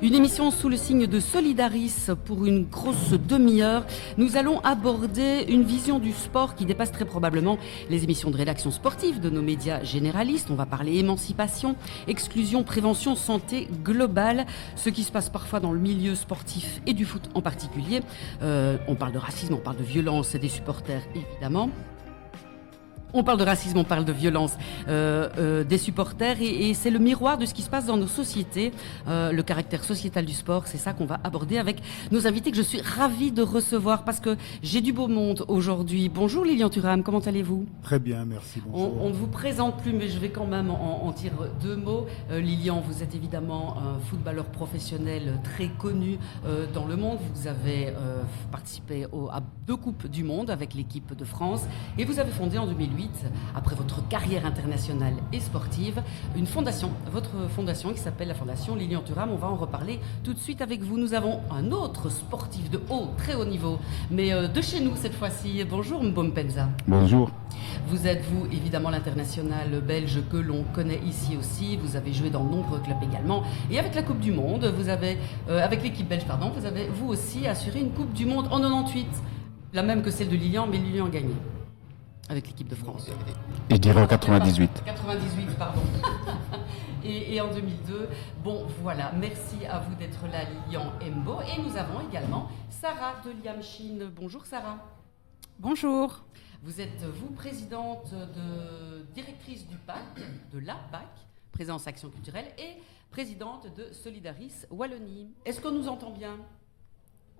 Une émission sous le signe de Solidaris pour une grosse demi-heure. Nous allons aborder une vision du sport qui dépasse très probablement les émissions de rédaction sportive de nos médias généralistes. On va parler émancipation, exclusion, prévention, santé globale. Ce qui se passe parfois dans le milieu sportif et du foot en particulier. On parle de racisme, on parle de violence et des supporters évidemment. On parle de racisme, on parle de violence des supporters et c'est le miroir de ce qui se passe dans nos sociétés. Le caractère sociétal du sport, c'est ça qu'on va aborder avec nos invités que je suis ravie de recevoir parce que j'ai du beau monde aujourd'hui. Bonjour Lilian Thuram, comment allez-vous? Très bien, merci. Bonjour. On ne vous présente plus, mais je vais quand même en dire deux mots. Lilian, vous êtes évidemment un footballeur professionnel très connu dans le monde. Vous avez participé à 2 Coupes du Monde avec l'équipe de France et vous avez fondé en 2008, après votre carrière internationale et sportive, une fondation, votre fondation qui s'appelle la Fondation Lilian Thuram. On va en reparler tout de suite avec vous. Nous avons un autre sportif de très haut niveau, mais de chez nous cette fois-ci. Bonjour Mbompenza. Bonjour. Vous êtes, vous, évidemment, l'international belge que l'on connaît ici aussi. Vous avez joué dans de nombreux clubs également. Et avec la Coupe du Monde, vous avez, avec l'équipe belge, pardon, vous avez, vous aussi, assuré une Coupe du Monde en 98, la même que celle de Lilian, mais Lilian a gagné avec l'équipe de France. Et je dirais en 98. 98, pardon. et en 2002. Bon, voilà. Merci à vous d'être là, Lilian Mbo. Et nous avons également Sarah de Liamchine. Bonjour, Sarah. Bonjour. Vous êtes, vous, présidente directrice du PAC, de la PAC, Présence Action Culturelle, et présidente de Solidaris Wallonie. Est-ce qu'on nous entend bien?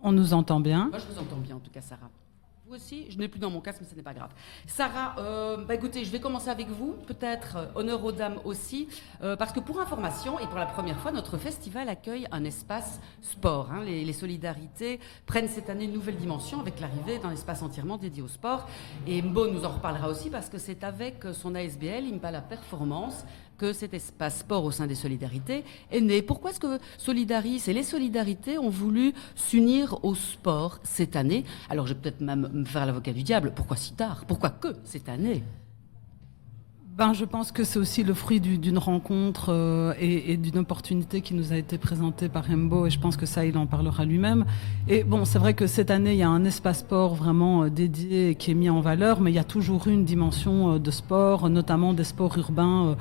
On nous entend bien. Moi, je vous entends bien, en tout cas, Sarah. Vous aussi? Je n'ai plus dans mon casque, mais ce n'est pas grave. Sarah, écoutez, je vais commencer avec vous, peut-être honneur aux dames aussi, parce que pour information, et pour la première fois, notre festival accueille un espace sport. Hein. Les solidarités prennent cette année une nouvelle dimension avec l'arrivée d'un espace entièrement dédié au sport. Et Mbo nous en reparlera aussi, parce que c'est avec son ASBL, Impala Performance, que cet espace sport au sein des solidarités est né. Pourquoi est-ce que Solidaris et les solidarités ont voulu s'unir au sport cette année? Alors je vais peut-être même me faire l'avocat du diable. Pourquoi si tard? Pourquoi que cette année? Je pense que c'est aussi le fruit d'une rencontre et d'une opportunité qui nous a été présentée par Mbo, et je pense que ça, il en parlera lui-même. Et bon, c'est vrai que cette année, il y a un espace sport vraiment dédié qui est mis en valeur, mais il y a toujours eu une dimension de sport, notamment des sports urbains,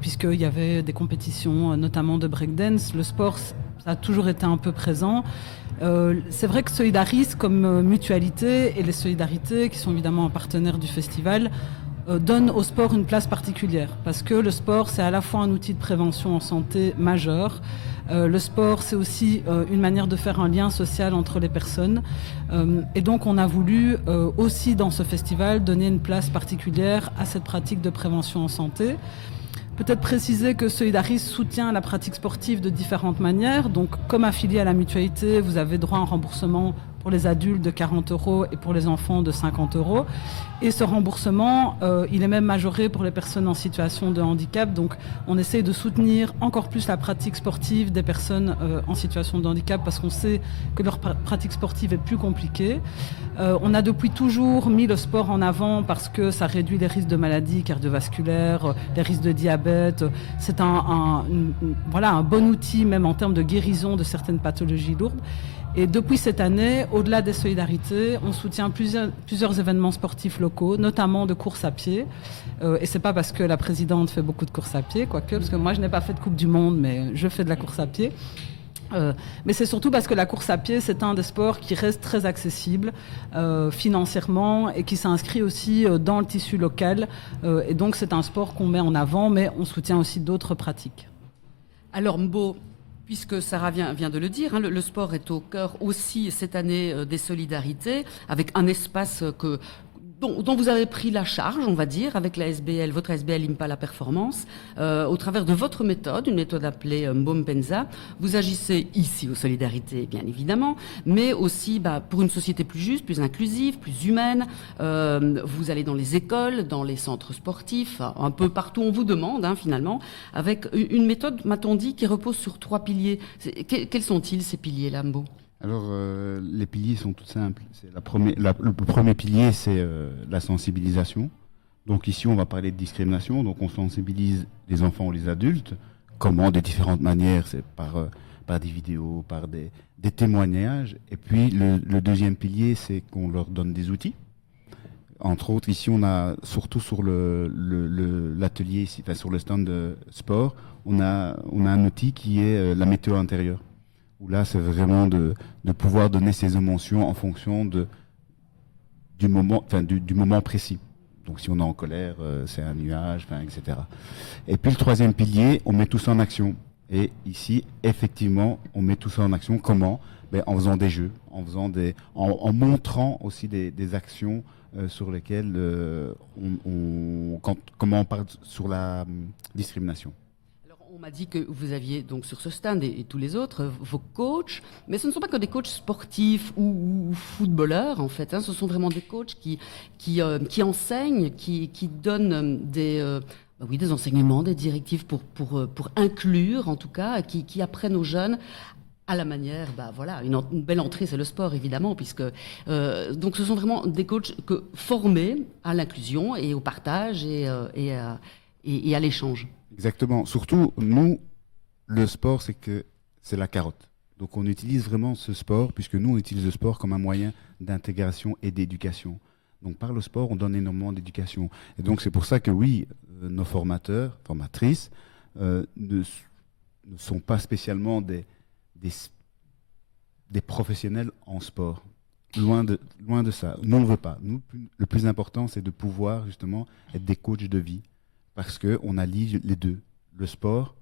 puisqu'il y avait des compétitions, notamment de breakdance. Le sport, ça a toujours été un peu présent. C'est vrai que Solidaris, comme mutualité, et les solidarités, qui sont évidemment un partenaire du festival, donne au sport une place particulière, parce que le sport, c'est à la fois un outil de prévention en santé majeur. Le sport, c'est aussi une manière de faire un lien social entre les personnes. Et donc, on a voulu aussi, dans ce festival, donner une place particulière à cette pratique de prévention en santé. Peut-être préciser que Solidaris soutient la pratique sportive de différentes manières. Donc, comme affilié à la mutualité, vous avez droit à un remboursement pour les adultes de 40 € et pour les enfants de 50 €. Et ce remboursement, il est même majoré pour les personnes en situation de handicap. Donc, on essaie de soutenir encore plus la pratique sportive des personnes en situation de handicap, parce qu'on sait que leur pratique sportive est plus compliquée. On a depuis toujours mis le sport en avant parce que ça réduit les risques de maladies cardiovasculaires, les risques de diabète. C'est un bon outil, même en termes de guérison de certaines pathologies lourdes. Et depuis cette année, au-delà des solidarités, on soutient plusieurs événements sportifs locaux, notamment de course à pied. Et c'est pas parce que la présidente fait beaucoup de course à pied, quoique, parce que moi je n'ai pas fait de Coupe du Monde, mais je fais de la course à pied. Mais c'est surtout parce que la course à pied, c'est un des sports qui reste très accessible financièrement et qui s'inscrit aussi dans le tissu local. Et donc c'est un sport qu'on met en avant, mais on soutient aussi d'autres pratiques. Alors Mbo, puisque Sarah vient de le dire, hein, le sport est au cœur aussi cette année des solidarités, avec un espace dont vous avez pris la charge, on va dire, avec la SBL, votre SBL Impala Performance, au travers de votre méthode, une méthode appelée Mbompenza. Vous agissez ici aux solidarités, bien évidemment, mais aussi pour une société plus juste, plus inclusive, plus humaine. Vous allez dans les écoles, dans les centres sportifs, un peu partout on vous demande, hein, finalement, avec une méthode, m'a-t-on dit, qui repose sur 3 piliers. Quels sont-ils, ces piliers-là, Mbo? Alors, les piliers sont tout simples. Le premier pilier, c'est la sensibilisation. Donc ici, on va parler de discrimination. Donc on sensibilise les enfants ou les adultes. Comment? De différentes manières. C'est par par des vidéos, par des témoignages. Et puis le deuxième pilier, c'est qu'on leur donne des outils. Entre autres, ici, on a surtout sur l'atelier, ici, enfin, sur le stand de sport, on a un outil qui est la météo intérieure. Où là, c'est vraiment de pouvoir donner ses émotions en fonction du moment précis. Donc, si on est en colère, c'est un nuage, etc. Et puis, le troisième pilier, on met tout ça en action. Et ici, effectivement, on met tout ça en action. Comment ? En faisant des jeux, en montrant aussi des actions sur lesquelles comment on parle sur la discrimination. Alors, on m'a dit que vous aviez donc sur ce stand et tous les autres vos coachs, mais ce ne sont pas que des coachs sportifs ou footballeurs en fait. Ce sont vraiment des coachs qui enseignent, qui donnent des enseignements, des directives pour inclure en tout cas, qui apprennent aux jeunes à la manière, une belle entrée, c'est le sport évidemment, puisque donc ce sont vraiment des coachs formés à l'inclusion et au partage et à l'échange. Exactement. Surtout, nous, le sport, c'est la carotte. Donc on utilise vraiment ce sport, puisque nous, on utilise le sport comme un moyen d'intégration et d'éducation. Donc par le sport, on donne énormément d'éducation. Et donc c'est pour ça que oui, nos formateurs, formatrices, ne sont pas spécialement des professionnels en sport. Loin de ça. Nous, on ne veut pas. Nous, le plus important, c'est de pouvoir justement être des coachs de vie. Parce qu'on allie les deux. Le sport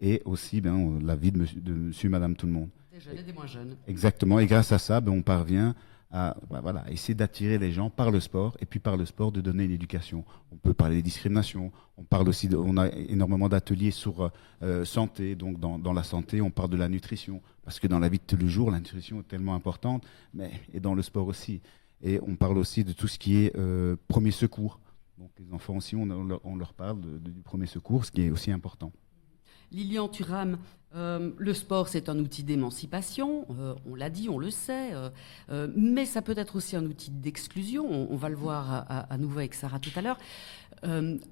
et aussi la vie de monsieur, madame, tout le monde. Des jeunes et des moins jeunes. Exactement. Et grâce à ça, on parvient à essayer d'attirer les gens par le sport et puis par le sport de donner une éducation. On peut parler des discriminations, on a énormément d'ateliers sur santé, donc dans la santé on parle de la nutrition, parce que dans la vie de tous les jours la nutrition est tellement importante, et dans le sport aussi. Et on parle aussi de tout ce qui est premier secours. Donc les enfants aussi, on leur parle du premier secours, ce qui est aussi important. Lilian Thuram, le sport, c'est un outil d'émancipation, on l'a dit, on le sait, mais ça peut être aussi un outil d'exclusion, on va le voir à nouveau avec Sarah tout à l'heure.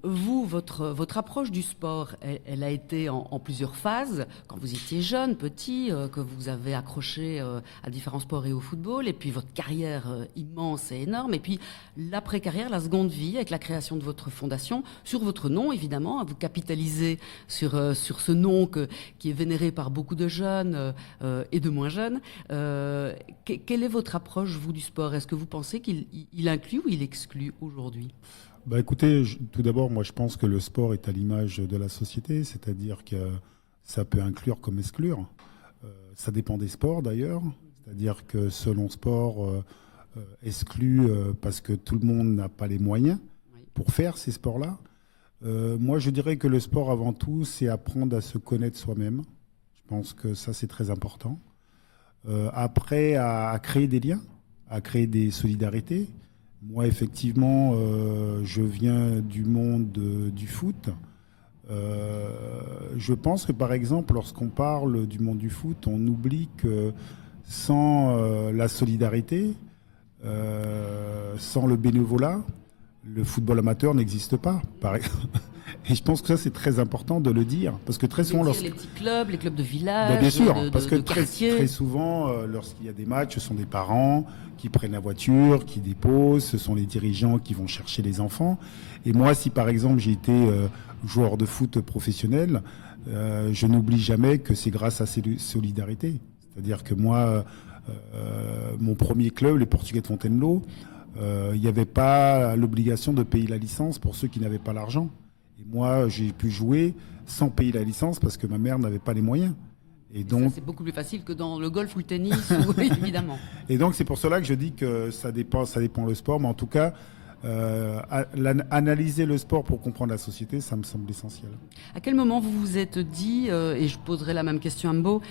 Vous, votre approche du sport, elle a été en plusieurs phases. Quand vous étiez jeune, petit, que vous avez accroché à différents sports et au football, et puis votre carrière immense et énorme, et puis l'après-carrière, la seconde vie, avec la création de votre fondation, sur votre nom, évidemment. Vous capitalisez sur ce nom qui est vénéré par beaucoup de jeunes et de moins jeunes. Quelle est votre approche, vous, du sport ? Est-ce que vous pensez qu'il inclut ou il exclut aujourd'hui ? Écoutez, tout d'abord, moi je pense que le sport est à l'image de la société, c'est-à-dire que ça peut inclure comme exclure. Ça dépend des sports d'ailleurs, c'est-à-dire que selon sport, exclut parce que tout le monde n'a pas les moyens pour faire ces sports-là. Moi je dirais que le sport avant tout, c'est apprendre à se connaître soi-même. Je pense que ça c'est très important. Après, à créer des liens, à créer des solidarités. Moi, effectivement, je viens du monde du foot. Je pense que, par exemple, lorsqu'on parle du monde du foot, on oublie que sans la solidarité, sans le bénévolat, le football amateur n'existe pas. Et je pense que ça, c'est très important de le dire. Parce que très souvent... Les petits clubs, les clubs de village, bien sûr, parce que quartier. Très souvent, lorsqu'il y a des matchs, ce sont des parents qui prennent la voiture, qui déposent, ce sont les dirigeants qui vont chercher les enfants. Et moi, si par exemple j'ai été joueur de foot professionnel, je n'oublie jamais que c'est grâce à ces solidarités. C'est-à-dire que moi, mon premier club, les Portugais de Fontainebleau, il n'y avait pas l'obligation de payer la licence pour ceux qui n'avaient pas l'argent. Et moi, j'ai pu jouer sans payer la licence parce que ma mère n'avait pas les moyens. Et donc, c'est beaucoup plus facile que dans le golf ou le tennis, évidemment. Et donc, c'est pour cela que je dis que ça dépend le sport. Mais en tout cas, analyser le sport pour comprendre la société, ça me semble essentiel. À quel moment vous vous êtes dit, et je poserai la même question à Mbo,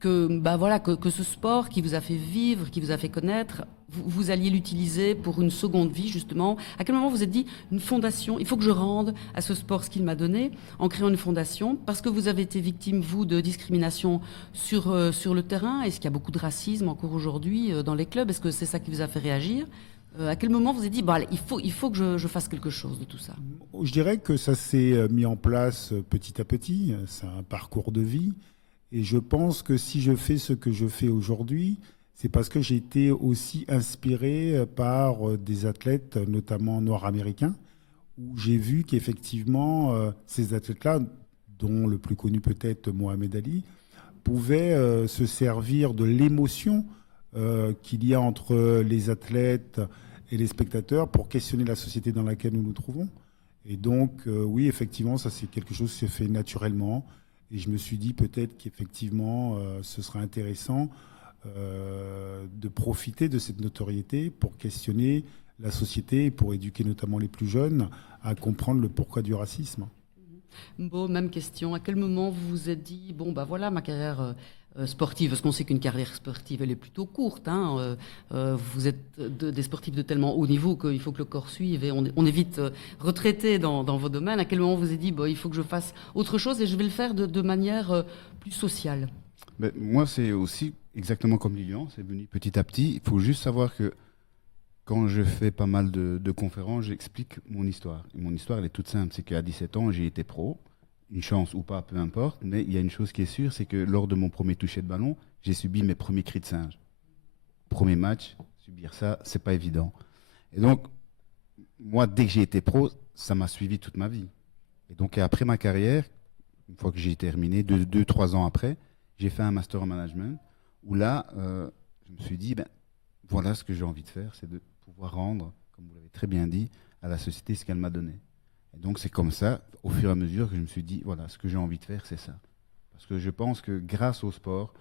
que ce sport qui vous a fait vivre, qui vous a fait connaître, vous alliez l'utiliser pour une seconde vie, justement. À quel moment vous vous êtes dit, une fondation, il faut que je rende à ce sport ce qu'il m'a donné, en créant une fondation, parce que vous avez été victime, vous, de discrimination sur le terrain. Est-ce qu'il y a beaucoup de racisme encore aujourd'hui dans les clubs ? Est-ce que c'est ça qui vous a fait réagir ? À quel moment vous vous êtes dit, allez, il faut que je fasse quelque chose de tout ça ? Je dirais que ça s'est mis en place petit à petit. C'est un parcours de vie. Et je pense que si je fais ce que je fais aujourd'hui, c'est parce que j'ai été aussi inspiré par des athlètes, notamment nord-américains, où j'ai vu qu'effectivement, ces athlètes-là, dont le plus connu peut-être Mohamed Ali, pouvaient se servir de l'émotion qu'il y a entre les athlètes et les spectateurs pour questionner la société dans laquelle nous nous trouvons. Et donc, oui, effectivement, ça c'est quelque chose qui s'est fait naturellement. Et je me suis dit peut-être qu'effectivement, ce serait intéressant de profiter de cette notoriété pour questionner la société et pour éduquer notamment les plus jeunes à comprendre le pourquoi du racisme. Bon, même question. À quel moment vous vous êtes dit, bon, bah voilà, ma carrière sportive, parce qu'on sait qu'une carrière sportive, elle est plutôt courte. Hein, vous êtes des sportifs de tellement haut niveau qu'il faut que le corps suive et on est vite retraité dans vos domaines. À quel moment vous vous êtes dit, bon, il faut que je fasse autre chose et je vais le faire de manière plus sociale? Mais moi, c'est aussi exactement comme Lilian, c'est venu petit à petit. Il faut juste savoir que quand je fais pas mal de conférences, j'explique mon histoire. Et mon histoire, elle est toute simple. C'est qu'à 17 ans, j'ai été pro. Une chance ou pas, peu importe. Mais il y a une chose qui est sûre, c'est que lors de mon premier toucher de ballon, j'ai subi mes premiers cris de singe. Premier match, subir ça, c'est pas évident. Et donc, moi, dès que j'ai été pro, ça m'a suivi toute ma vie. Et donc, après ma carrière, une fois que j'ai terminé, 2-3 ans après, j'ai fait un master en management où là, je me suis dit, ben, voilà ce que j'ai envie de faire, c'est de pouvoir rendre, comme vous l'avez très bien dit, à la société ce qu'elle m'a donné. Et donc c'est comme ça, au fur et à mesure, que je me suis dit, voilà, ce que j'ai envie de faire, c'est ça. Parce que je pense que grâce au sport,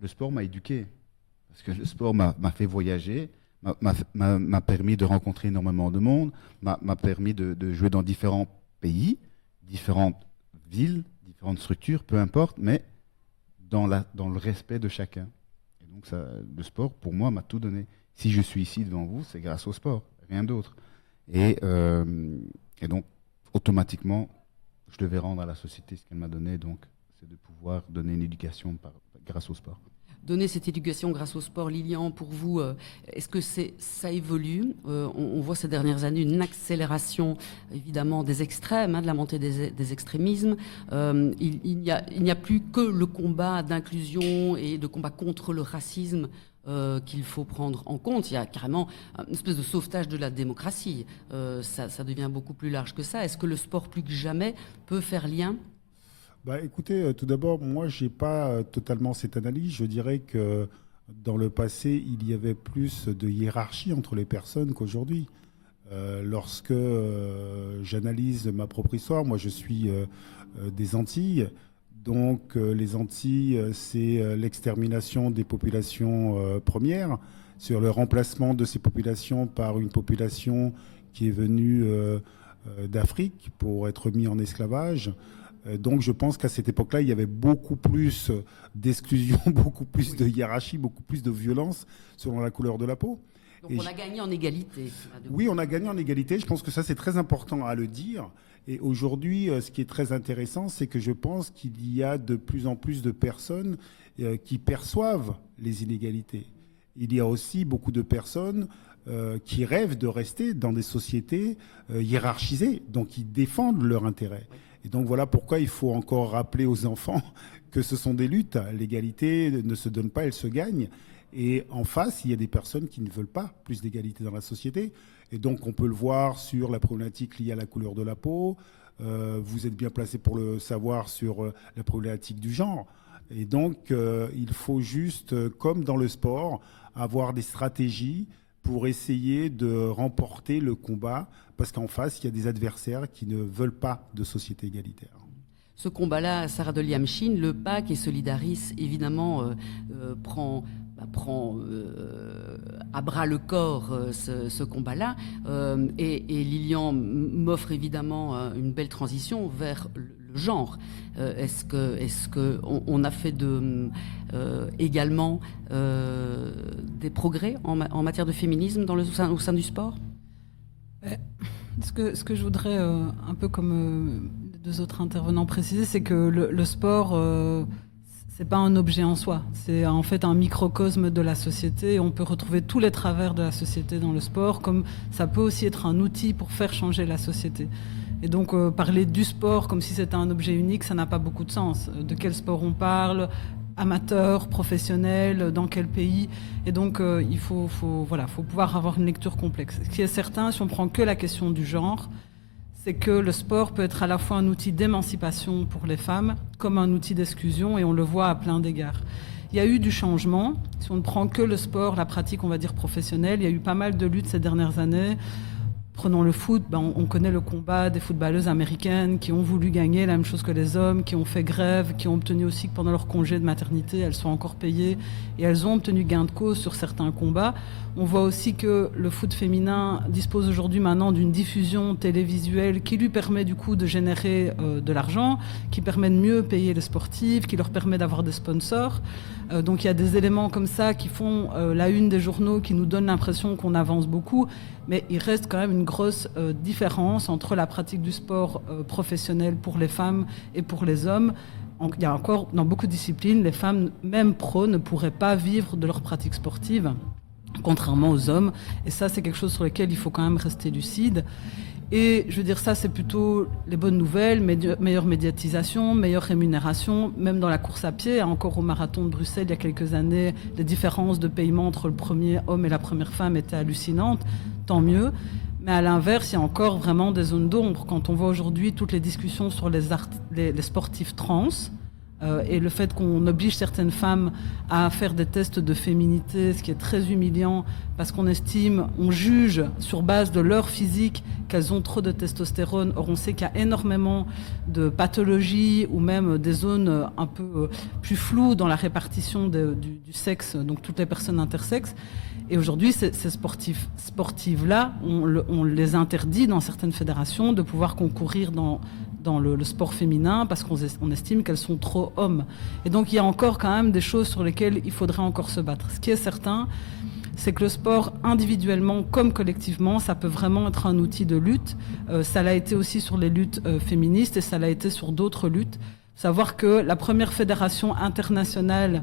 le sport m'a éduqué. Parce que le sport m'a fait voyager, m'a permis de rencontrer énormément de monde, m'a permis de jouer dans différents pays, différentes villes, différentes structures, peu importe, mais dans le respect de chacun. Et donc ça, le sport, pour moi, m'a tout donné. Si je suis ici devant vous, c'est grâce au sport, rien d'autre. Et donc, automatiquement, je devais rendre à la société ce qu'elle m'a donné. Donc, c'est de pouvoir donner une éducation grâce au sport. Donner cette éducation grâce au sport, Lilian, pour vous, est-ce que ça évolue? On voit ces dernières années une accélération, évidemment, des extrêmes, hein, de la montée des extrémismes. Il n'y a plus que le combat d'inclusion et de combat contre le racisme qu'il faut prendre en compte. Il y a carrément une espèce de sauvetage de la démocratie. Ça devient beaucoup plus large que ça. Est-ce que le sport, plus que jamais, peut faire lien? Bah, écoutez, tout d'abord, moi, je n'ai pas totalement cette analyse. Je dirais que dans le passé, il y avait plus de hiérarchie entre les personnes qu'aujourd'hui. Lorsque j'analyse ma propre histoire, moi, je suis des Antilles. Donc, les Antilles, c'est l'extermination des populations premières, sur le remplacement de ces populations par une population qui est venue d'Afrique pour être mise en esclavage. Donc je pense qu'à cette époque-là, il y avait beaucoup plus d'exclusion, beaucoup plus de hiérarchie, beaucoup plus de violence selon la couleur de la peau. Donc on a gagné en égalité. Oui, on a gagné en égalité. Je pense que ça, c'est très important à le dire. Et aujourd'hui, ce qui est très intéressant, c'est que je pense qu'il y a de plus en plus de personnes qui perçoivent les inégalités. Il y a aussi beaucoup de personnes qui rêvent de rester dans des sociétés hiérarchisées, donc qui défendent leurs intérêts. Et donc voilà pourquoi il faut encore rappeler aux enfants que ce sont des luttes. L'égalité ne se donne pas, elle se gagne. Et en face, il y a des personnes qui ne veulent pas plus d'égalité dans la société. Et donc on peut le voir sur la problématique liée à la couleur de la peau. Vous êtes bien placé pour le savoir sur la problématique du genre. Et donc il faut juste, comme dans le sport, avoir des stratégies pour essayer de remporter le combat, parce qu'en face, il y a des adversaires qui ne veulent pas de société égalitaire. Ce combat-là, Sarah de Liamshin, le PAC et Solidaris, évidemment, prend à bras le corps ce combat-là. Et Lilian m'offre évidemment une belle transition vers le genre. Est-ce que on a fait également des progrès en matière de féminisme au sein du sport? Ce que je voudrais, un peu comme les deux autres intervenants préciser, c'est que le sport, c'est pas un objet en soi. C'est en fait un microcosme de la société. On peut retrouver tous les travers de la société dans le sport, comme ça peut aussi être un outil pour faire changer la société. Et donc parler du sport comme si c'était un objet unique, ça n'a pas beaucoup de sens. De quel sport on parle, amateur, professionnel, dans quel pays. Et donc il faut pouvoir avoir une lecture complexe. Ce qui est certain, si on prend que la question du genre, c'est que le sport peut être à la fois un outil d'émancipation pour les femmes, comme un outil d'exclusion, et on le voit à plein d'égards. Il y a eu du changement. Si on ne prend que le sport, la pratique, on va dire professionnelle, il y a eu pas mal de luttes ces dernières années. Prenons le foot, on connaît le combat des footballeuses américaines qui ont voulu gagner la même chose que les hommes, qui ont fait grève, qui ont obtenu aussi que pendant leur congé de maternité, elles soient encore payées et elles ont obtenu gain de cause sur certains combats. On voit aussi que le foot féminin dispose aujourd'hui maintenant d'une diffusion télévisuelle qui lui permet du coup de générer de l'argent, qui permet de mieux payer les sportifs, qui leur permet d'avoir des sponsors. Donc il y a des éléments comme ça qui font la une des journaux, qui nous donnent l'impression qu'on avance beaucoup, mais il reste quand même une grosse différence entre la pratique du sport professionnel pour les femmes et pour les hommes. Il y a encore, dans beaucoup de disciplines, les femmes, même pro, ne pourraient pas vivre de leur pratique sportive, contrairement aux hommes. Et ça, c'est quelque chose sur lequel il faut quand même rester lucide. Et je veux dire, ça, c'est plutôt les bonnes nouvelles, meilleure médiatisation, meilleure rémunération, même dans la course à pied. Encore au marathon de Bruxelles, il y a quelques années, les différences de paiement entre le premier homme et la première femme étaient hallucinantes, tant mieux. Mais à l'inverse, il y a encore vraiment des zones d'ombre. Quand on voit aujourd'hui toutes les discussions sur les sportifs trans, et le fait qu'on oblige certaines femmes à faire des tests de féminité, ce qui est très humiliant, parce qu'on estime, on juge sur base de leur physique qu'elles ont trop de testostérone. Or, on sait qu'il y a énormément de pathologies ou même des zones un peu plus floues dans la répartition du sexe, donc toutes les personnes intersexes. Et aujourd'hui, ces sportives-là, on les interdit dans certaines fédérations de pouvoir concourir dans le sport féminin parce qu'on estime qu'elles sont trop hommes. Et donc il y a encore quand même des choses sur lesquelles il faudrait encore se battre. Ce qui est certain, c'est que le sport, individuellement comme collectivement, ça peut vraiment être un outil de lutte. Ça l'a été aussi sur les luttes féministes et ça l'a été sur d'autres luttes. Savoir que la première fédération internationale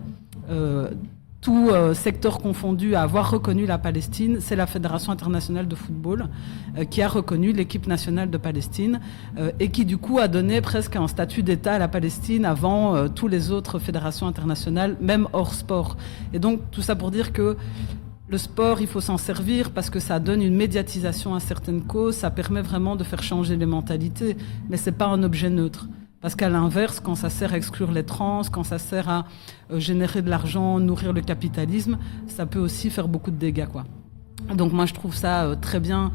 tout secteur confondu, à avoir reconnu la Palestine, c'est la Fédération internationale de football qui a reconnu l'équipe nationale de Palestine et qui du coup a donné presque un statut d'État à la Palestine avant toutes les autres fédérations internationales, même hors sport. Et donc tout ça pour dire que le sport, il faut s'en servir parce que ça donne une médiatisation à certaines causes, ça permet vraiment de faire changer les mentalités, mais c'est pas un objet neutre. Parce qu'à l'inverse, quand ça sert à exclure les trans, quand ça sert à générer de l'argent, nourrir le capitalisme, ça peut aussi faire beaucoup de dégâts, quoi. Donc moi, je trouve ça très bien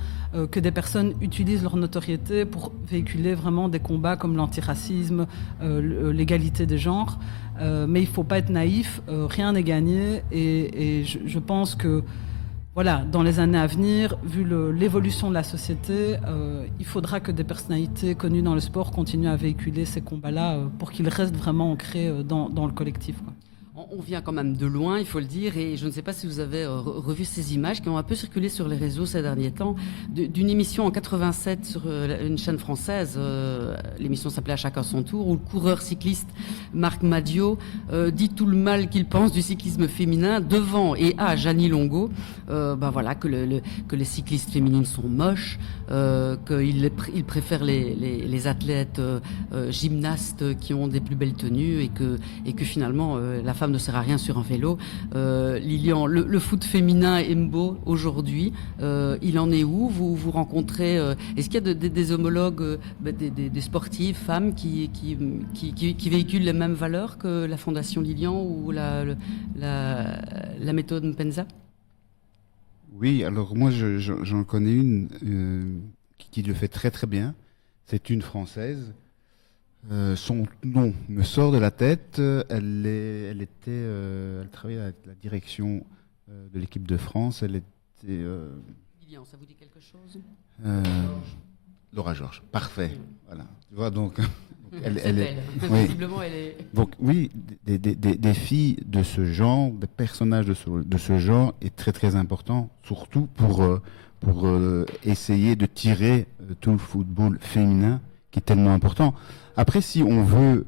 que des personnes utilisent leur notoriété pour véhiculer vraiment des combats comme l'antiracisme, l'égalité des genres. Mais il ne faut pas être naïf, rien n'est gagné. Et je pense que voilà, dans les années à venir, vu l'évolution de la société, il faudra que des personnalités connues dans le sport continuent à véhiculer ces combats-là pour qu'ils restent vraiment ancrés dans le collectif, quoi. On vient quand même de loin, il faut le dire, et je ne sais pas si vous avez revu ces images qui ont un peu circulé sur les réseaux ces derniers temps, d'une émission en 87 sur une chaîne française, l'émission s'appelait À chacun son tour, où le coureur cycliste Marc Madiot dit tout le mal qu'il pense du cyclisme féminin devant et à Jeannie Longo, voilà, que les cyclistes féminines sont moches, qu'il préfère les athlètes gymnastes qui ont des plus belles tenues et que finalement la femme ne sert à rien sur un vélo. Lilian, le foot féminin Embo aujourd'hui, il en est où? Vous rencontrez, est-ce qu'il y a des homologues, des sportifs, femmes qui véhiculent les mêmes valeurs que la Fondation Lilian ou la méthode Mpenza? Oui, alors moi j'en connais une qui le fait très très bien. C'est une Française. Son nom me sort de la tête. Elle travaillait à la direction de l'équipe de France. Elle était. Lilian, ça vous dit quelque chose? Laura Georges. Parfait. Voilà. Tu vois donc. Elle est. Oui. Visiblement, elle est. Donc oui, des filles de ce genre, des personnages de ce genre est très très important, surtout pour essayer de tirer tout le football féminin qui est tellement important. Après, si on veut,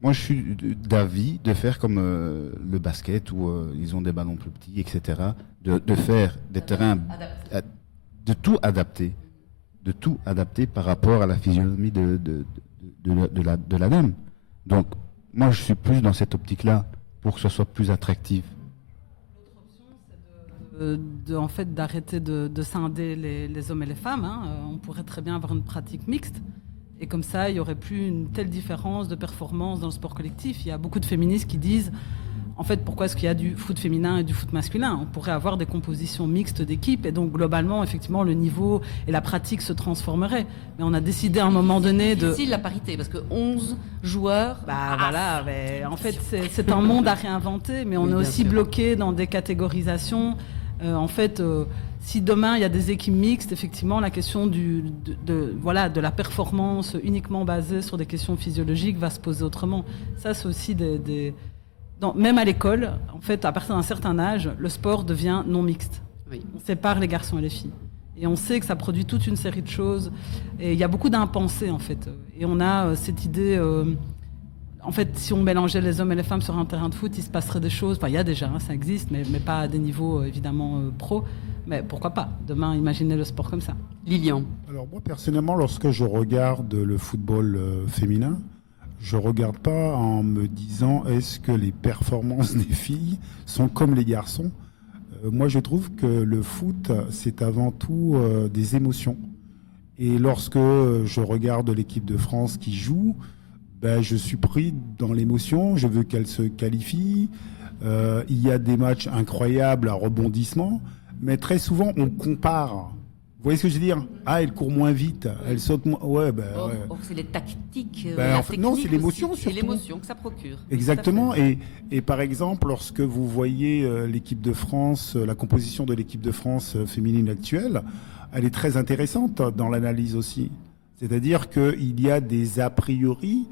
moi je suis d'avis de faire comme le basket où ils ont des ballons plus petits, etc. De faire des terrains, de tout adapter. de tout adapter par rapport à la physionomie de l'ADEME. Donc, moi, je suis plus dans cette optique-là pour que ce soit plus attractif. En fait, d'arrêter de scinder les hommes et les femmes. On pourrait très bien avoir une pratique mixte. Et comme ça, il n'y aurait plus une telle différence de performance dans le sport collectif. Il y a beaucoup de féministes qui disent, en fait, pourquoi est-ce qu'il y a du foot féminin et du foot masculin? On pourrait avoir des compositions mixtes d'équipes. Et donc, globalement, effectivement, le niveau et la pratique se transformeraient. Mais on a décidé à un moment donné de... C'est la parité, parce que 11 joueurs... voilà, en fait, c'est un monde à réinventer, mais on est aussi bloqué dans des catégorisations. Si demain il y a des équipes mixtes, effectivement, la question de la performance uniquement basée sur des questions physiologiques va se poser autrement. Ça, c'est aussi même à l'école, en fait, à partir d'un certain âge, le sport devient non mixte. Oui. On sépare les garçons et les filles. Et on sait que ça produit toute une série de choses. Et il y a beaucoup d'impensés, en fait. Et on a cette idée... En fait, si on mélangeait les hommes et les femmes sur un terrain de foot, il se passerait des choses. Enfin, il y a déjà, ça existe, mais pas à des niveaux évidemment pro. Mais pourquoi pas? Demain, imaginez le sport comme ça. Lilian. Alors moi, personnellement, lorsque je regarde le football féminin, je regarde pas en me disant est-ce que les performances des filles sont comme les garçons. Moi, je trouve que le foot, c'est avant tout des émotions. Et lorsque je regarde l'équipe de France qui joue, je suis pris dans l'émotion, je veux qu'elle se qualifie. Il y a des matchs incroyables à rebondissement, mais très souvent on compare. Vous voyez ce que je veux dire? Ah, elle court moins vite, elle saute moins. Ouais. C'est les tactiques. Non, c'est l'émotion surtout. C'est l'émotion que ça procure. Exactement. Et par exemple, lorsque vous voyez l'équipe de France, la composition de l'équipe de France féminine actuelle, elle est très intéressante dans l'analyse aussi. C'est-à-dire qu'il y a des a priori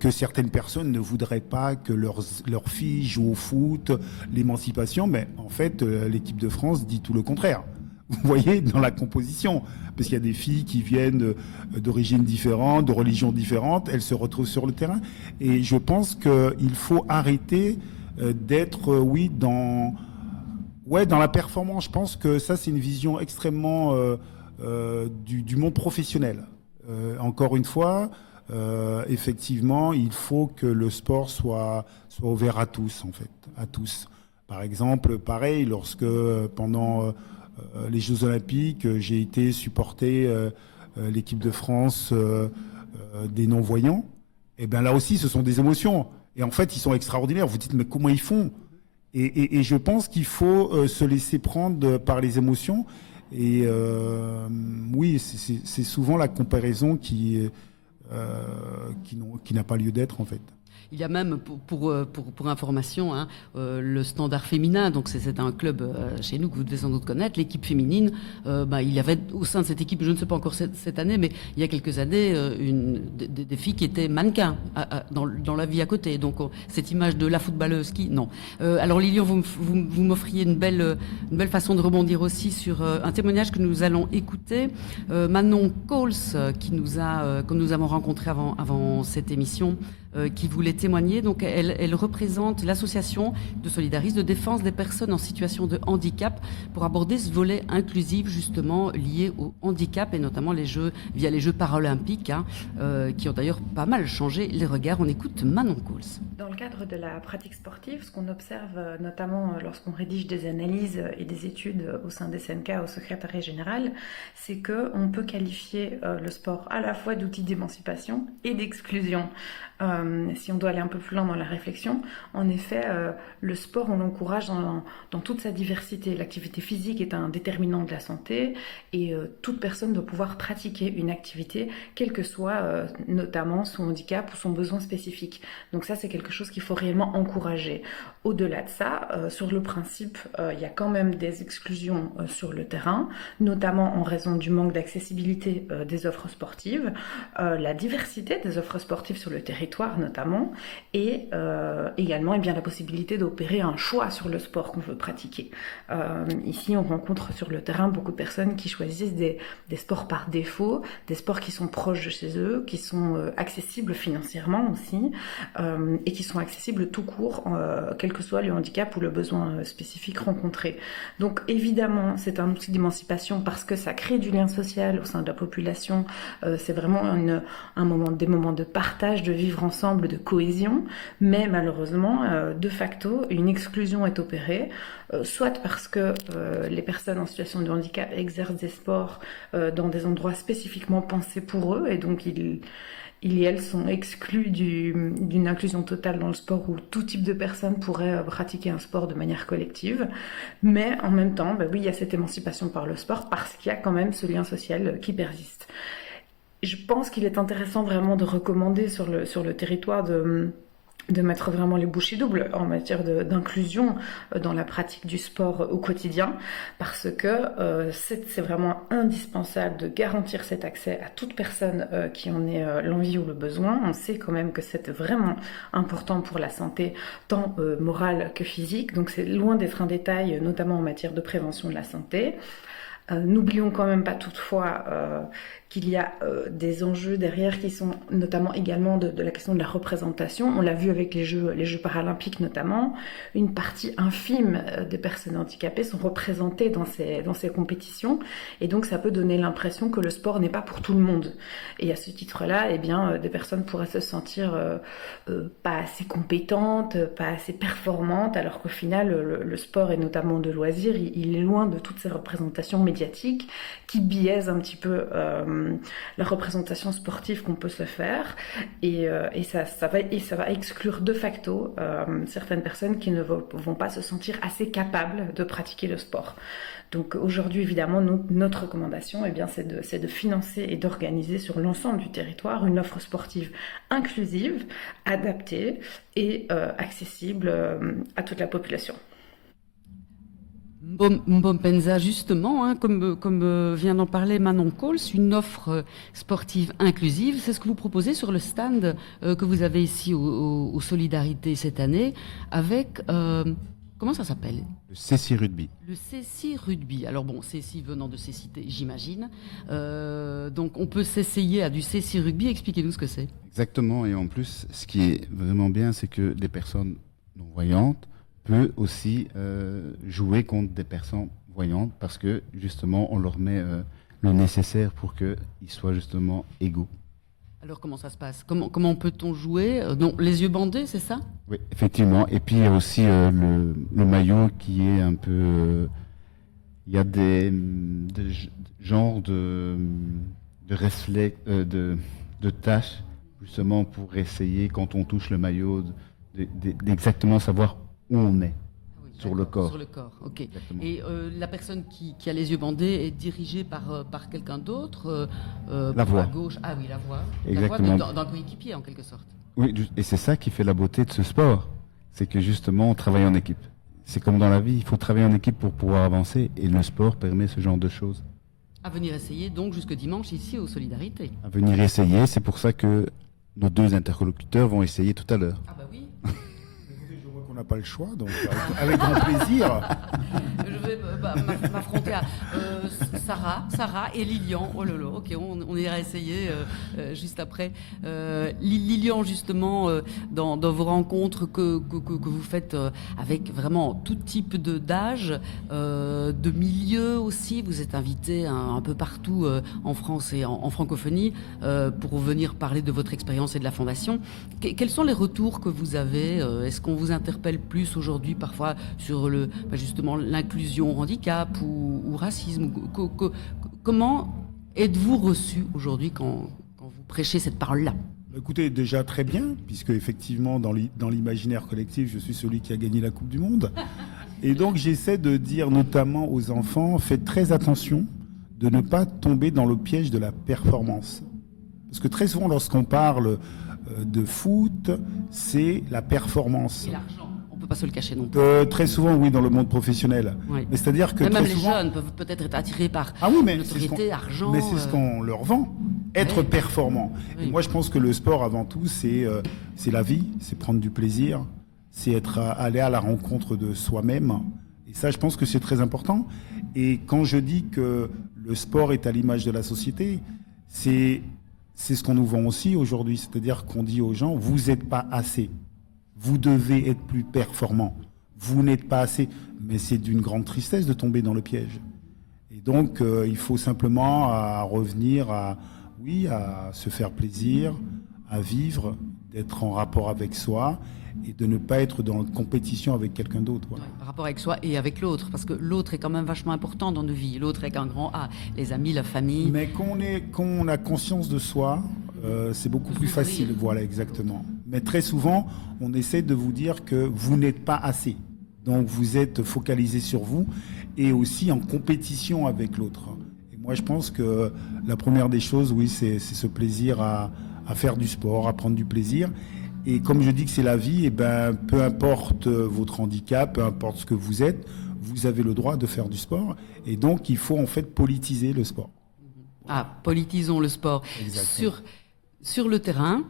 que certaines personnes ne voudraient pas que leurs filles jouent au foot, l'émancipation, mais en fait, l'équipe de France dit tout le contraire. Vous voyez, dans la composition, parce qu'il y a des filles qui viennent d'origines différentes, de religions différentes, elles se retrouvent sur le terrain. Et je pense qu'il faut arrêter d'être, dans la performance. Je pense que ça, c'est une vision extrêmement du monde professionnel. Encore une fois, effectivement, il faut que le sport soit ouvert à tous, en fait, à tous. Par exemple, pareil, lorsque pendant les Jeux Olympiques, j'ai été supporter l'équipe de France des non-voyants, et bien là aussi, ce sont des émotions. Et en fait, ils sont extraordinaires. Vous dites, mais comment ils font? Et je pense qu'il faut se laisser prendre par les émotions. Et oui, c'est souvent la comparaison qui n'a pas lieu d'être, en fait. Il y a même, pour information, le Standard féminin, donc c'est un club chez nous que vous devez sans doute connaître, l'équipe féminine, il y avait au sein de cette équipe, je ne sais pas encore cette année, mais il y a quelques années, des filles qui étaient mannequins dans la vie à côté. Donc cette image de la footballeuse qui... Non. Alors Lilian, vous m'offriez une belle façon de rebondir aussi sur un témoignage que nous allons écouter. Manon Coles, que nous avons rencontré avant cette émission, qui voulait témoigner. Donc, elle représente l'association de solidarisme de défense des personnes en situation de handicap pour aborder ce volet inclusif justement lié au handicap et notamment via les Jeux paralympiques qui ont d'ailleurs pas mal changé les regards. On écoute Manon Coles. Dans le cadre de la pratique sportive, ce qu'on observe notamment lorsqu'on rédige des analyses et des études au sein des SNK, au secrétariat général, c'est qu'on peut qualifier le sport à la fois d'outil d'émancipation et d'exclusion. Si on doit aller un peu plus loin dans la réflexion, en effet, le sport, on l'encourage dans toute sa diversité. L'activité physique est un déterminant de la santé et toute personne doit pouvoir pratiquer une activité, quel que soit notamment son handicap ou son besoin spécifique. Donc ça, c'est quelque chose qu'il faut réellement encourager. Au-delà de ça, sur le principe, il y a quand même des exclusions sur le terrain, notamment en raison du manque d'accessibilité des offres sportives. La diversité des offres sportives sur le territoire territoire notamment, et également la possibilité d'opérer un choix sur le sport qu'on veut pratiquer. Ici, on rencontre sur le terrain beaucoup de personnes qui choisissent des sports par défaut, des sports qui sont proches de chez eux, qui sont accessibles financièrement aussi, et qui sont accessibles tout court, quel que soit le handicap ou le besoin spécifique rencontré. Donc évidemment, c'est un outil d'émancipation parce que ça crée du lien social au sein de la population. C'est vraiment des moments de partage, de vivre ensemble, de cohésion. Mais malheureusement, de facto, une exclusion est opérée, soit parce que les personnes en situation de handicap exercent des sports dans des endroits spécifiquement pensés pour eux, et donc ils et elles sont exclus d'une inclusion totale dans le sport où tout type de personnes pourrait pratiquer un sport de manière collective. Mais en même temps, oui, il y a cette émancipation par le sport parce qu'il y a quand même ce lien social qui persiste. Je pense qu'il est intéressant vraiment de recommander sur le territoire de mettre vraiment les bouchées doubles en matière d'inclusion dans la pratique du sport au quotidien, parce que c'est vraiment indispensable de garantir cet accès à toute personne qui en ait l'envie ou le besoin. On sait quand même que c'est vraiment important pour la santé, tant morale que physique, donc c'est loin d'être un détail, notamment en matière de prévention de la santé. N'oublions quand même pas toutefois qu'il y a des enjeux derrière qui sont notamment également de la question de la représentation. On l'a vu avec les Jeux paralympiques notamment. Une partie infime des personnes handicapées sont représentées dans ces compétitions, et donc ça peut donner l'impression que le sport n'est pas pour tout le monde. Et à ce titre-là, des personnes pourraient se sentir pas assez compétentes, pas assez performantes, alors qu'au final, le sport, et notamment de loisirs, il est loin de toutes ces représentations médiatiques qui biaisent un petit peu la représentation sportive qu'on peut se faire, et ça va exclure de facto certaines personnes qui ne vont pas se sentir assez capables de pratiquer le sport. Donc aujourd'hui, évidemment, notre recommandation, c'est de financer et d'organiser sur l'ensemble du territoire une offre sportive inclusive, adaptée et accessible à toute la population. Mbompenza, justement, comme vient d'en parler Manon Coles, une offre sportive inclusive, c'est ce que vous proposez sur le stand que vous avez ici au Solidarités cette année, avec, comment ça s'appelle ? Le Cécy Rugby. Le Cécy Rugby. Alors bon, Cécy venant de cécité, j'imagine. Donc on peut s'essayer à du Cécy Rugby. Expliquez-nous ce que c'est. Exactement, et en plus, ce qui est vraiment bien, c'est que des personnes non-voyantes peut aussi jouer contre des personnes voyantes, parce que justement on leur met le nécessaire pour qu'ils soient justement égaux. Alors comment ça se passe ? Comment peut-on jouer ? Non, les yeux bandés, c'est ça ? Oui, effectivement. Et puis il y a aussi le maillot qui est un peu... il y a des genres de réflexes, de tâches, justement pour essayer, quand on touche le maillot, d'exactement savoir où on est, sur le corps. Sur le corps, ok. Exactement. Et la personne qui a les yeux bandés est dirigée par quelqu'un d'autre La voix. à gauche. Ah oui, la voix. Exactement. La voix d'un coéquipier, en quelque sorte. Oui, et c'est ça qui fait la beauté de ce sport. C'est que justement, on travaille en équipe. C'est comme dans la vie, il faut travailler en équipe pour pouvoir avancer, et le sport permet ce genre de choses. À venir essayer, donc, jusque dimanche, ici, aux Solidarités. À venir essayer, c'est pour ça que nos deux interlocuteurs vont essayer tout à l'heure. Ah bah oui. On n'a pas le choix, donc avec grand plaisir. Je vais m'affronter à Sarah et Lilian. Oh là là, ok, on ira essayer juste après. Lilian, justement, dans vos rencontres que vous faites avec vraiment tout type d'âge, de milieu aussi, vous êtes invité un peu partout en France et en francophonie pour venir parler de votre expérience et de la Fondation. Quels sont les retours que vous avez ? Est-ce qu'on vous interpelle plus aujourd'hui parfois sur justement l'inclusion handicap ou racisme ? Comment êtes-vous reçu aujourd'hui quand vous prêchez cette parole-là ? Écoutez, déjà très bien, puisque effectivement dans l'imaginaire collectif, je suis celui qui a gagné la Coupe du Monde. Et donc j'essaie de dire notamment aux enfants, faites très attention de ne pas tomber dans le piège de la performance. Parce que très souvent lorsqu'on parle de foot, c'est la performance. Et l'argent. On ne peut pas se le cacher non plus. Très souvent, oui, dans le monde professionnel. Oui. Mais c'est-à-dire que même très les souvent... jeunes peuvent peut-être être attirés par mais l'autorité, argent. Mais c'est ce qu'on leur vend. être performant. Oui. Et moi, je pense que le sport, avant tout, c'est la vie, c'est prendre du plaisir, c'est aller à la rencontre de soi-même. Et ça, je pense que c'est très important. Et quand je dis que le sport est à l'image de la société, c'est ce qu'on nous vend aussi aujourd'hui. C'est-à-dire qu'on dit aux gens, vous n'êtes pas assez. Vous devez être plus performant. Vous n'êtes pas assez. Mais c'est d'une grande tristesse de tomber dans le piège. Et donc, il faut simplement revenir à se faire plaisir, à vivre, d'être en rapport avec soi et de ne pas être dans une compétition avec quelqu'un d'autre. Voilà. Ouais, rapport avec soi et avec l'autre, parce que l'autre est quand même vachement important dans nos vies. L'autre avec un grand A, les amis, la famille. Mais quand on a conscience de soi, c'est beaucoup plus facile. Voilà, exactement. Mais très souvent, on essaie de vous dire que vous n'êtes pas assez. Donc vous êtes focalisé sur vous et aussi en compétition avec l'autre. Et moi, je pense que la première des choses, oui, c'est ce plaisir à faire du sport, à prendre du plaisir. Et comme je dis que c'est la vie, et ben, peu importe votre handicap, peu importe ce que vous êtes, vous avez le droit de faire du sport. Et donc, il faut en fait politiser le sport. Ah, politisons le sport. Sur le terrain,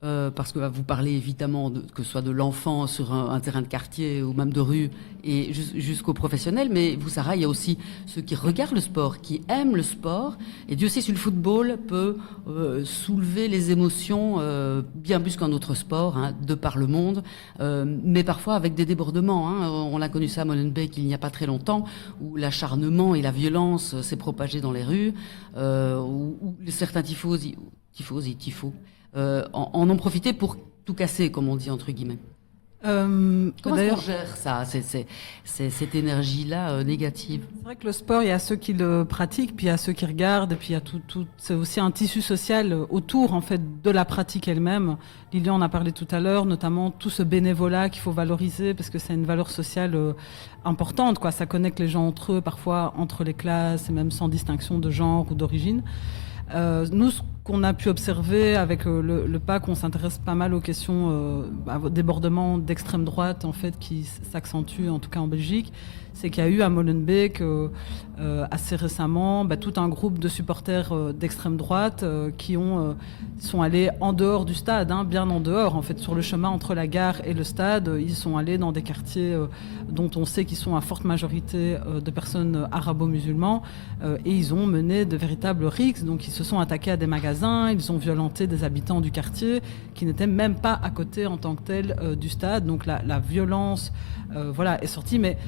parce que vous parlez évidemment que ce soit de l'enfant sur un terrain de quartier ou même de rue et jusqu'aux professionnels, mais vous, Sarah, il y a aussi ceux qui regardent le sport, qui aiment le sport, et Dieu sait si le football peut soulever les émotions bien plus qu'un autre sport, hein, de par le monde, mais parfois avec des débordements. Hein. On a connu ça à Molenbeek il n'y a pas très longtemps, où l'acharnement et la violence s'est propagé dans les rues, où certains tifos en ont profité pour tout casser, comme on dit, entre guillemets. Comment est-ce qu'on gère ça, cette énergie-là négative? C'est vrai que le sport, il y a ceux qui le pratiquent, puis il y a ceux qui regardent, et puis il y a tout c'est aussi un tissu social autour en fait de la pratique elle-même. Lilian en a parlé tout à l'heure, notamment tout ce bénévolat qu'il faut valoriser parce que c'est une valeur sociale importante, quoi. Ça connecte les gens entre eux, parfois entre les classes, et même sans distinction de genre ou d'origine. Nous, ce qu'on a pu observer avec le PAC, on s'intéresse pas mal aux questions débordements d'extrême droite en fait, qui s'accentuent, en tout cas en Belgique. C'est qu'il y a eu à Molenbeek assez récemment tout un groupe de supporters d'extrême droite qui sont allés en dehors du stade, hein, bien en dehors, en fait, sur le chemin entre la gare et le stade. Ils sont allés dans des quartiers dont on sait qu'ils sont à forte majorité de personnes arabo-musulmans et ils ont mené de véritables rixes. Donc ils se sont attaqués à des magasins, ils ont violenté des habitants du quartier qui n'étaient même pas à côté en tant que tel du stade. Donc la violence est sortie, mais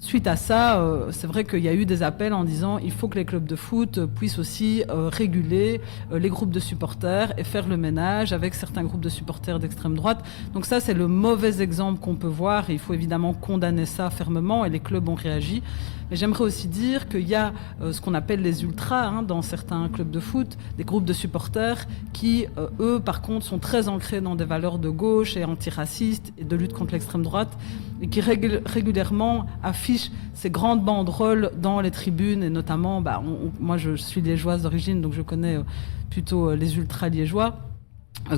suite à ça, c'est vrai qu'il y a eu des appels en disant il faut que les clubs de foot puissent aussi réguler les groupes de supporters et faire le ménage avec certains groupes de supporters d'extrême droite. Donc ça, c'est le mauvais exemple qu'on peut voir et il faut évidemment condamner ça fermement et les clubs ont réagi. Mais j'aimerais aussi dire qu'il y a ce qu'on appelle les ultras dans certains clubs de foot, des groupes de supporters qui, eux, par contre, sont très ancrés dans des valeurs de gauche et antiracistes et de lutte contre l'extrême droite et qui régulièrement affichent ces grandes banderoles dans les tribunes et notamment, moi je suis liégeoise d'origine donc je connais plutôt les ultras liégeois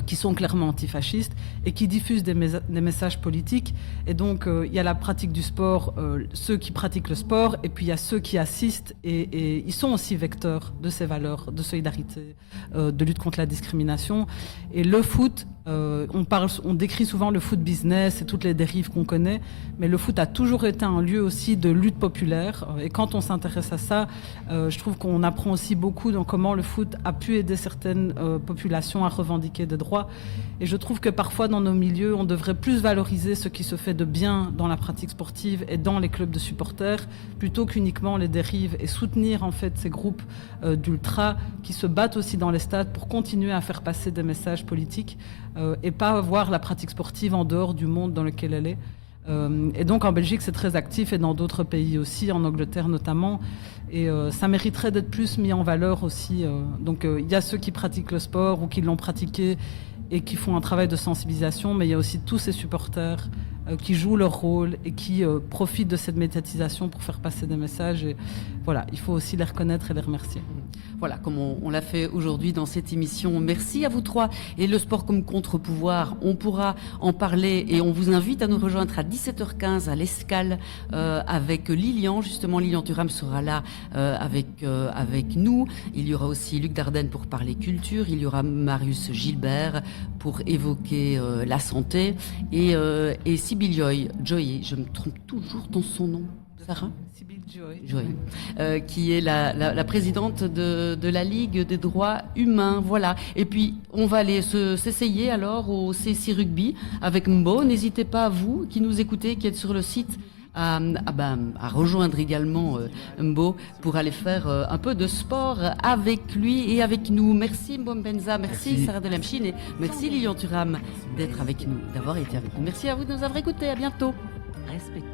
qui sont clairement antifascistes et qui diffusent des messages politiques. Et donc, il y a la pratique du sport, ceux qui pratiquent le sport, et puis il y a ceux qui assistent, et ils sont aussi vecteurs de ces valeurs de solidarité, de lutte contre la discrimination. Et le foot, on décrit souvent le foot business et toutes les dérives qu'on connaît, mais le foot a toujours été un lieu aussi de lutte populaire. Et quand on s'intéresse à ça, je trouve qu'on apprend aussi beaucoup dans comment le foot a pu aider certaines populations à revendiquer des droits. Et je trouve que parfois dans nos milieux, on devrait plus valoriser ce qui se fait de bien dans la pratique sportive et dans les clubs de supporters, plutôt qu'uniquement les dérives, et soutenir en fait ces groupes d'ultras qui se battent aussi dans les stades pour continuer à faire passer des messages politiques et pas voir la pratique sportive en dehors du monde dans lequel elle est. Et donc en Belgique c'est très actif et dans d'autres pays aussi, en Angleterre notamment, et ça mériterait d'être plus mis en valeur aussi. Donc il y a ceux qui pratiquent le sport ou qui l'ont pratiqué et qui font un travail de sensibilisation, mais il y a aussi tous ces supporters qui jouent leur rôle et qui profitent de cette médiatisation pour faire passer des messages. Et voilà, il faut aussi les reconnaître et les remercier. Voilà, comme on l'a fait aujourd'hui dans cette émission. Merci à vous trois. Et le sport comme contre-pouvoir, on pourra en parler et on vous invite à nous rejoindre à 17h15 à l'Escale avec Lilian. Justement, Lilian Thuram sera là avec nous. Il y aura aussi Luc Dardenne pour parler culture. Il y aura Marius Gilbert pour évoquer la santé. Et Sybille Joy, je me trompe toujours dans son nom. Sarah ? Joy, qui est la présidente de la Ligue des droits humains. Voilà. Et puis, on va aller s'essayer alors au CC Rugby avec Mbo. N'hésitez pas, vous qui nous écoutez, qui êtes sur le site, à rejoindre également pour aller faire un peu de sport avec lui et avec nous. Merci Mbombenza, merci Sarah Delamchine et merci Lilian Thuram d'être avec nous, d'avoir été avec nous. Merci à vous de nous avoir écoutés. À bientôt. Respectez.